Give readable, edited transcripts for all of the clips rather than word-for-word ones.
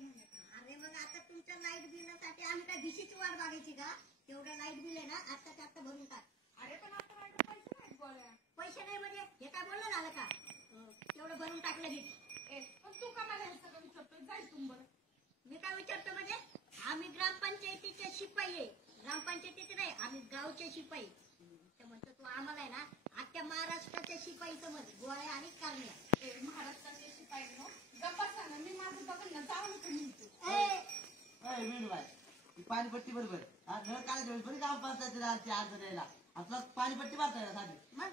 अरे मग आता तुमच्या लाईट बिलासाठी आम्ही काय भिशीची वाट बघायची का? तेवढं लाईट बिल आहे ना आत्ताच्या आत्ता भरून टाक. अरे पण आता माझ्याकडे पैसे नाहीत गोळ्या. पैसे नाही म्हणजे हे काय बोलणं झालं का? तेवढं भरून टाकलं की. पण तू का मला हे सगळं विचारतोय? जाय तुम बरं. मी काय विचारतो म्हणजे आम्ही ग्रामपंचायतीचे शिपाई आहे. ग्रामपंचायतीचे नाही आम्ही गावचे शिपाई. म्हणतो तू आम्हाला आहे ना अख्ख्या महाराष्ट्राच्या शिपाई समज गोळ्या आणि कारण्या. महाराष्ट्राचे शिपाई नो गप्पा सांगा. मी माझं बघून ना जाऊ नको म्हणतो. पाणीपट्टी बरोबर नळ काढायच्या वेळेस बरी काम पंचायती अर्ज द्यायला आपला पाणीपट्टी भरताय साधी मग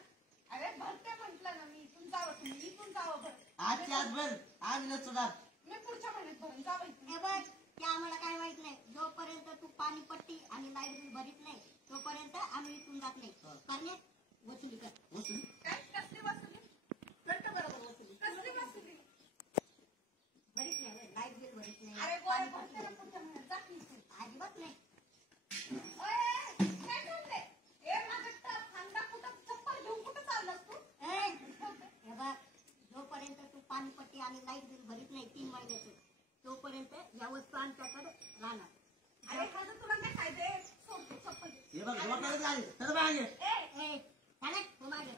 अरे भरते म्हटलं ना मी. इथून जावं तुम्ही इथून जावं बरं. आजची आज भर आम्ही नसतो जात. मी पुढच्या महिन्यात भरून जावं. हे बघ ते आम्हाला काय माहित नाही. जोपर्यंत तू पाणीपट्टी आणि लाईट बिल भरीत नाही तोपर्यंत आम्ही इथून जात नाही. कारण्या वसुली कर. वसूल काय कसली वसुली? करतो बरोबर वसुली. कसली वसुली? भरीत नाही लाईट बिल भरीत नाही. अरे गोळ्या भरते ना पुढच्या महिन्यात. जा की इथून. अजिबात नाही. काय करते? माझं खांदा कुठं चप्पल घेऊन कुठं चाललास तू? हे बघ जोपर्यंत तू पाणीपट्टी आणि लाईट बिल भरीत नाही 3 महिन्याचं तोपर्यंत या वस्तू आमच्याकडे राहणार. अरे खाजं तुला काय फायदे? सोडते चप्पल. हे बघ मागे मागे